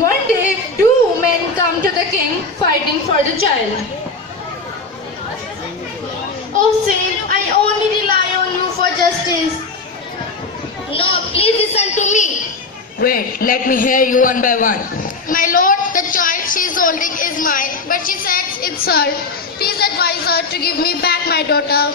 One day, two men come to the king fighting for the child. Oh, Saint, I only rely on you for justice. No, please listen to me. Wait, let me hear you one by one. My lord, the child she is holding is mine, but she says it's her. Please advise her to give me back my daughter.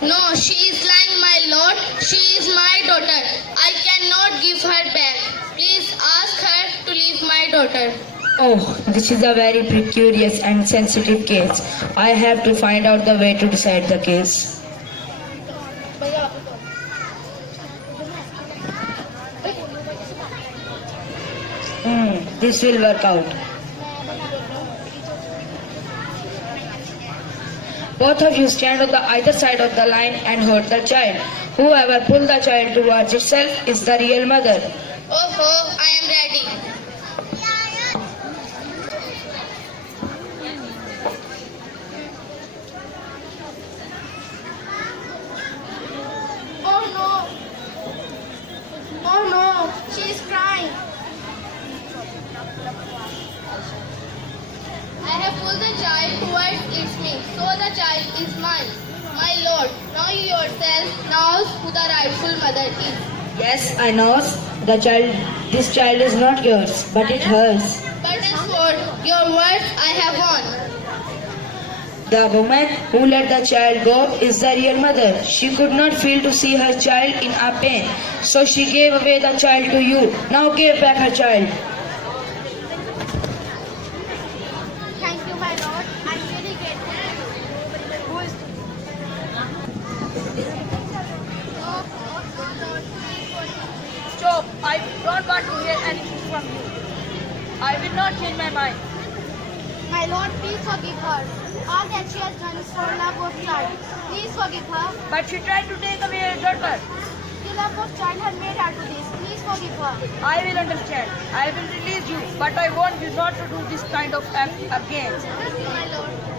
No, she is lying, my lord. She is my daughter. I cannot give her back. Please ask her to leave my daughter. Oh, this is a very precarious and sensitive case. I have to find out the way to decide the case. This will work out. Both of you stand on the either side of the line and hold the child. Whoever pulls the child towards itself is the real mother. Oh, I am ready. Oh no, she is crying. I have pulled the child towards its me, so the child is mine. My lord, now you yourself knows who the rightful mother is. Yes, I know. This child is not yours, but it hers. But as for your words, I have won. The woman who let the child go is the real mother. She could not feel to see her child in a pain, so she gave away the child to you. Now give back her child. Thank you, my lord. I really get it. Who is Stop! I don't want to hear anything from you. I will not change my mind. My lord, please forgive her. All that she has done is for love of child. Please forgive her. But she tried to take away your daughter. The love of child has made her do this. Please forgive her. I will understand. I will release you, but I want you not to do this kind of act again. Thank you, my lord.